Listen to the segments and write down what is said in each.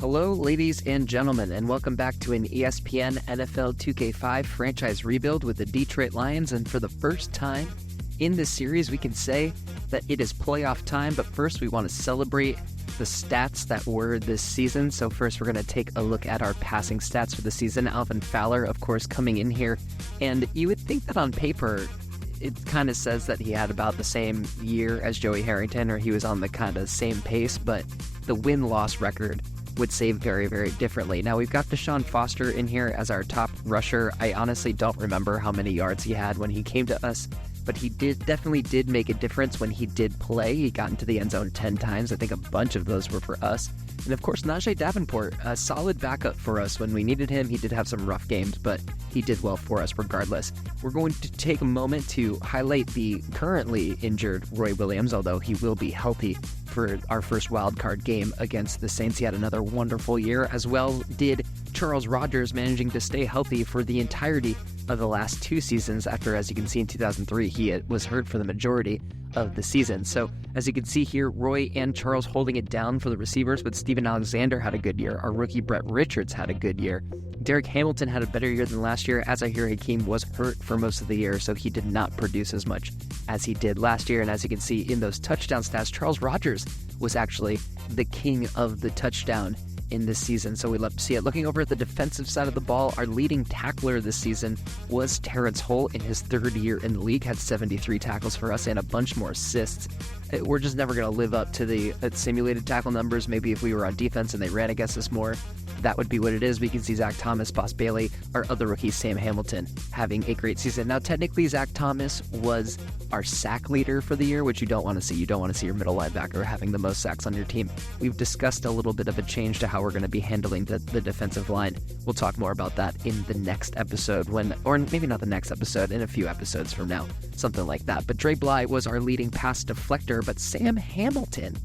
Hello, ladies and gentlemen, and welcome back to an ESPN NFL 2K5 franchise rebuild with the Detroit Lions. And for the first time in this series, we can say that it is playoff time. But first, we want to celebrate the stats that were this season. So first, we're going to take a look at our passing stats for the season. Alvin Fowler, of course, coming in here. And you would think that on paper, it kind of says that he had about the same year as Joey Harrington, or he was on the kind of same pace, but the win-loss record would say very, very differently. Now, we've got Deshaun Foster in here as our top rusher. I honestly don't remember how many yards he had when he came to us, but he definitely did make a difference when he did play. He got into the end zone 10 times. I think a bunch of those were for us. And of course, Najee Davenport, a solid backup for us when we needed him. He did have some rough games, but he did well for us regardless. We're going to take a moment to highlight the currently injured Roy Williams, although he will be healthy for our first wildcard game against the Saints. He had another wonderful year, as well did Charles Rogers, managing to stay healthy for the entirety of the last two seasons after, as you can see, in 2003, he was hurt for the majority of the season. So as you can see here, Roy and Charles holding it down for the receivers, but Steven Alexander had a good year. Our rookie Brett Richards had a good year. Derek Hamilton had a better year than last year. As I hear, Hakeem was hurt for most of the year, so he did not produce as much as he did last year. And as you can see in those touchdown stats, Charles Rogers was actually the king of the touchdown in this season, so we love to see it. Looking over at the defensive side of the ball, our leading tackler this season was Terrence Holt. In his third year in the league, had 73 tackles for us and a bunch more assists. We're just never going to live up to the simulated tackle numbers. Maybe if we were on defense and they ran against us more, that would be what it is. We can see Zach Thomas, Boss Bailey, our other rookie, Sam Hamilton, having a great season. Now, technically, Zach Thomas was our sack leader for the year, which you don't want to see. You don't want to see your middle linebacker having the most sacks on your team. We've discussed a little bit of a change to how we're going to be handling the defensive line. We'll talk more about that in the next episode, or maybe not the next episode, in a few episodes from now, something like that. But Dre Bly was our leading pass deflector, but Sam Hamilton,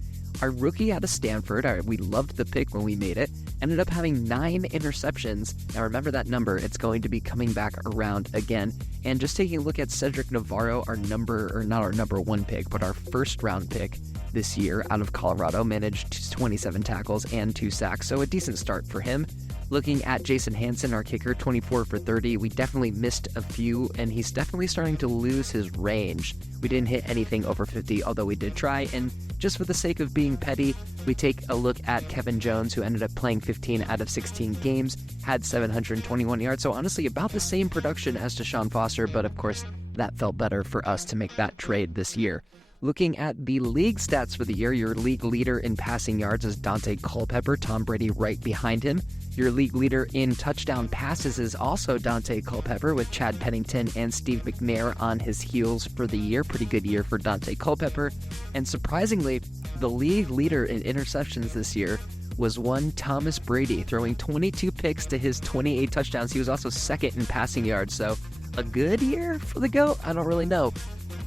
our rookie out of Stanford, we loved the pick when we made it, ended up having 9 interceptions. Now remember that number, it's going to be coming back around again. And just taking a look at Cedric Navarro, not our number one pick, but our first round pick this year out of Colorado, managed 27 tackles and 2 sacks, so a decent start for him. Looking at Jason Hansen, our kicker, 24 for 30. We definitely missed a few, and he's definitely starting to lose his range. We didn't hit anything over 50, although we did try, and just for the sake of being petty, we take a look at Kevin Jones, who ended up playing 15 out of 16 games, had 721 yards, so honestly about the same production as Deshaun Foster, but of course that felt better for us to make that trade this year. Looking at the league stats for the year, your league leader in passing yards is Dante Culpepper, Tom Brady right behind him. Your league leader in touchdown passes is also Dante Culpepper, with Chad Pennington and Steve McNair on his heels for the year. Pretty good year for Dante Culpepper. And surprisingly, the league leader in interceptions this year was one Thomas Brady, throwing 22 picks to his 28 touchdowns. He was also second in passing yards, so a good year for the GOAT? I don't really know.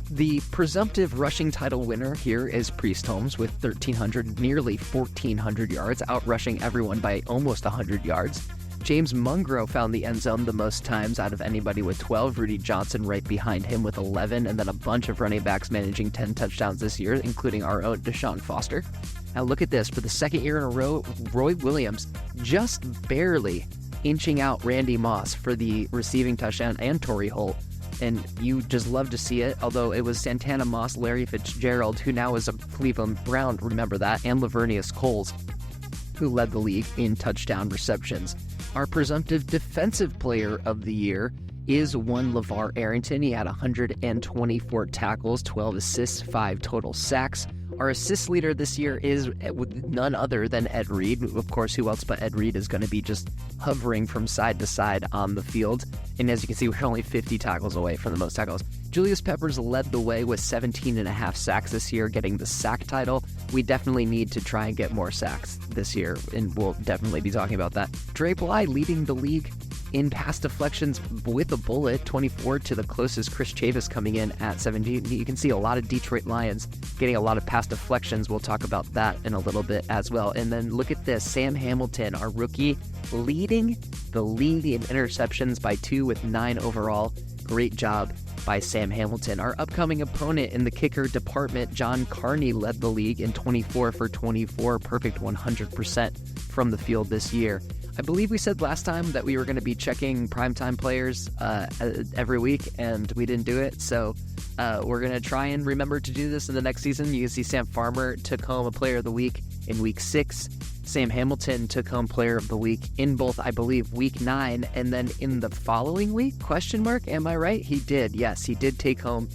The presumptive rushing title winner here is Priest Holmes with 1,300, nearly 1,400 yards, outrushing everyone by almost 100 yards. James Mungro found the end zone the most times out of anybody with 12. Rudy Johnson right behind him with 11, and then a bunch of running backs managing 10 touchdowns this year, including our own Deshaun Foster. Now look at this. For the second year in a row, Roy Williams just barely inching out Randy Moss for the receiving touchdown, and Torrey Holt. And you just love to see it, although it was Santana Moss, Larry Fitzgerald, who now is a Cleveland Brown, remember that, and Lavernius Coles, who led the league in touchdown receptions. Our presumptive defensive player of the year is one LeVar Arrington. He had 124 tackles, 12 assists, 5 total sacks. Our assist leader this year is none other than Ed Reed. Of course, who else but Ed Reed is going to be just hovering from side to side on the field. And as you can see, we're only 50 tackles away from the most tackles. Julius Peppers led the way with 17.5 sacks this year, getting the sack title. We definitely need to try and get more sacks this year, and we'll definitely be talking about that. Dre Bly leading the league in pass deflections with a bullet, 24 to the closest, Chris Chavis coming in at 17. You can see a lot of Detroit Lions getting a lot of pass deflections. We'll talk about that in a little bit as well. And then look at this, Sam Hamilton, our rookie, leading the league in interceptions by 2 with 9 overall. Great job by Sam Hamilton. Our upcoming opponent in the kicker department, John Carney, led the league in 24 for 24, perfect 100% from the field this year. I believe we said last time that we were going to be checking primetime players every week, and we didn't do it. So we're going to try and remember to do this in the next season. You can see Sam Farmer took home a Player of the Week in Week 6. Sam Hamilton took home Player of the Week in both, I believe, Week 9, and then in the following week, ? Am I right? He did. Yes, he did take home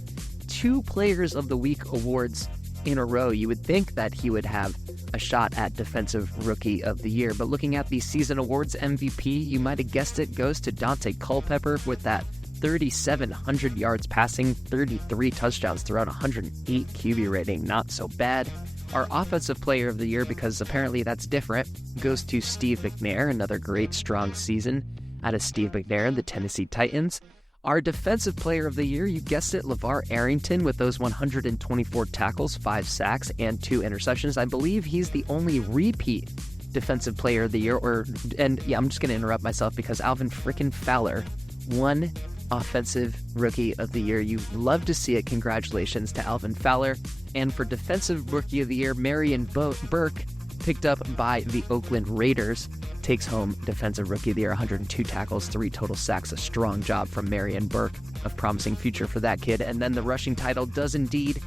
2 Players of the Week awards in a row. You would think that he would have a shot at Defensive Rookie of the Year, but looking at the season awards, MVP, you might have guessed it, goes to Dante Culpepper with that 3,700 yards passing, 33 touchdowns throughout, 108 QB rating. Not so bad. Our Offensive Player of the Year, because apparently that's different, goes to Steve McNair. Another great, strong season out of Steve McNair and the Tennessee Titans. Our Defensive Player of the Year, you guessed it, LeVar Arrington with those 124 tackles, 5 sacks, and 2 interceptions. I believe he's the only repeat Defensive Player of the Year. I'm just going to interrupt myself because Alvin frickin' Fowler won Offensive Rookie of the Year. You love to see it. Congratulations to Alvin Fowler. And for Defensive Rookie of the Year, Marion Burke, picked up by the Oakland Raiders, takes home Defensive Rookie of the Year, 102 tackles, 3 total sacks. A strong job from Marion Burke, a promising future for that kid. And then the rushing title does indeed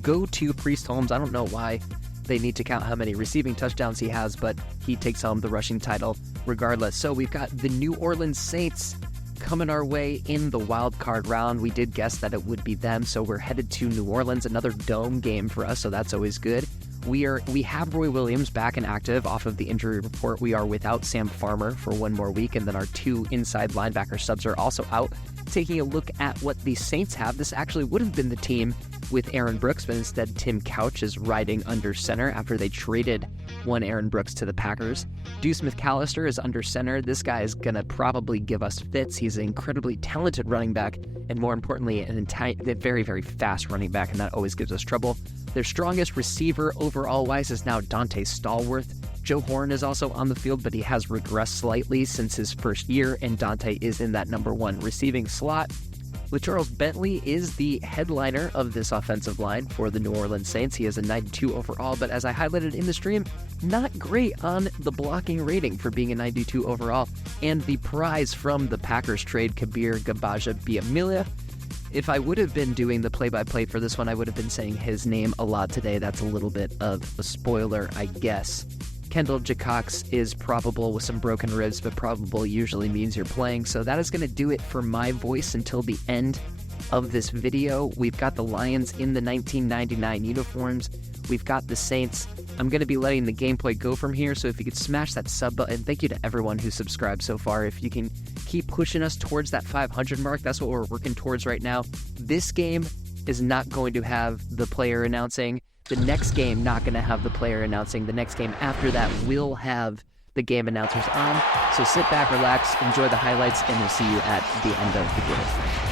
go to Priest Holmes. I don't know why they need to count how many receiving touchdowns he has, but he takes home the rushing title regardless. So we've got the New Orleans Saints coming our way in the wild card round. We did guess that it would be them, so we're headed to New Orleans, another dome game for us, so that's always good. We have Roy Williams back and active off of the injury report. We are without Sam Farmer for 1 more week, and then our 2 inside linebacker subs are also out. Taking a look at what the Saints have, this actually would have been the team with Aaron Brooks, but instead Tim Couch is riding under center after they traded one Aaron Brooks to the Packers. Deuce McAllister is under center. This guy is going to probably give us fits. He's an incredibly talented running back, and more importantly, a very, very fast running back, and that always gives us trouble. Their strongest receiver overall-wise is now Dante Stallworth. Joe Horn is also on the field, but he has regressed slightly since his first year, and Dante is in that number 1 receiving slot. LaCharles Bentley is the headliner of this offensive line for the New Orleans Saints. He has a 92 overall, but as I highlighted in the stream, not great on the blocking rating for being a 92 overall. And the prize from the Packers trade, Kabir Gabaja-Biamila. If I would have been doing the play-by-play for this one, I would have been saying his name a lot today. That's a little bit of a spoiler, I guess. Kendall Jacox is probable with some broken ribs, but probable usually means you're playing. So that is going to do it for my voice until the end of this video. We've got the Lions in the 1999 uniforms. We've got the Saints. I'm going to be letting the gameplay go from here, so if you could smash that sub button. Thank you to everyone who subscribed so far. If you can keep pushing us towards that 500 mark, that's what we're working towards right now. This game is not going to have the player announcing. The next game, not going to have the player announcing. The next game after that will have the game announcers on. So sit back, relax, enjoy the highlights, and we'll see you at the end of the game.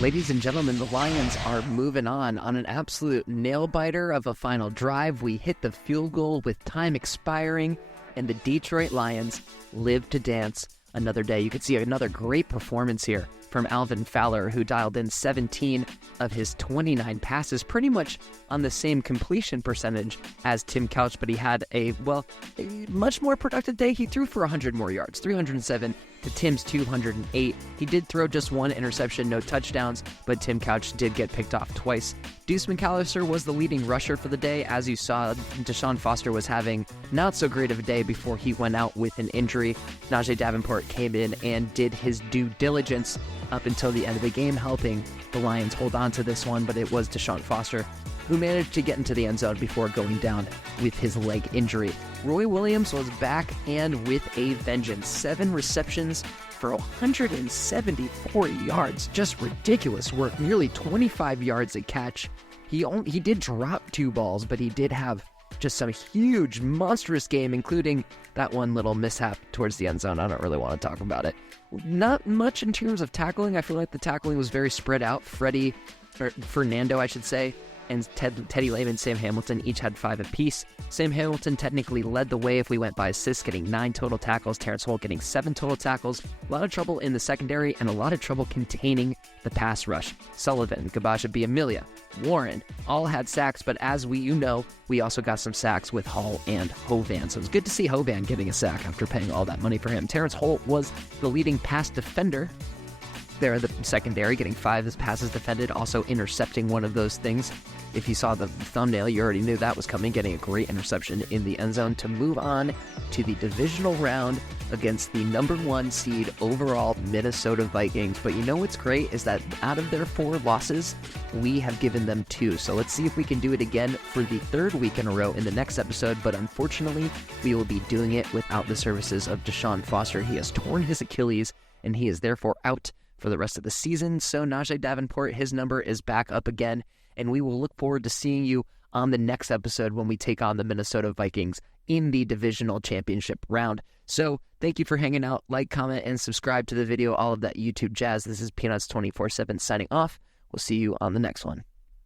Ladies and gentlemen, the Lions are moving on an absolute nail-biter of a final drive. We hit the field goal with time expiring, and the Detroit Lions live to dance another day. You can see another great performance here from Alvin Fowler, who dialed in 17 of his 29 passes, pretty much on the same completion percentage as Tim Couch, but he had a much more productive day. He threw for 100 more yards, 307 to Tim's 208. He did throw just one interception, no touchdowns, but Tim Couch did get picked off twice. Deuce McAllister was the leading rusher for the day. As you saw, Deshaun Foster was having not so great of a day before he went out with an injury. Najee Davenport came in and did his due diligence up until the end of the game, helping the Lions hold on to this one, but it was Deshaun Foster who managed to get into the end zone before going down with his leg injury. Roy Williams was back and with a vengeance. 7 receptions for 174 yards. Just ridiculous work. Nearly 25 yards a catch. He did drop 2 balls, but he did have just some huge, monstrous game, including that one little mishap towards the end zone. I don't really want to talk about it. Not much in terms of tackling. I feel like the tackling was very spread out. Fernando, I should say, and Teddy Lehman, Sam Hamilton each had 5 apiece. Sam Hamilton technically led the way if we went by assists, getting 9 total tackles. Terrence Holt getting 7 total tackles. A lot of trouble in the secondary and a lot of trouble containing the pass rush. Sullivan, Gabasha-Biamilia, Warren all had sacks, but as we also got some sacks with Hall and Hovan. So it was good to see Hovan getting a sack after paying all that money for him. Terrence Holt was the leading pass defender there, the secondary, getting 5 passes defended, also intercepting one of those things. If you saw the thumbnail, you already knew that was coming, getting a great interception in the end zone to move on to the divisional round against the number 1 seed overall Minnesota Vikings. But you know what's great is that out of their 4 losses, we have given them 2. So let's see if we can do it again for the 3rd week in a row in the next episode. But unfortunately, we will be doing it without the services of Deshaun Foster. He has torn his Achilles, and he is therefore out for the rest of the season. So Najee Davenport, his number is back up again, and we will look forward to seeing you on the next episode when we take on the Minnesota Vikings in the divisional championship round. So thank you for hanging out. Like, comment, and subscribe to the video, all of that YouTube jazz. This is Peanuts 24/7 signing off. We'll see you on the next one.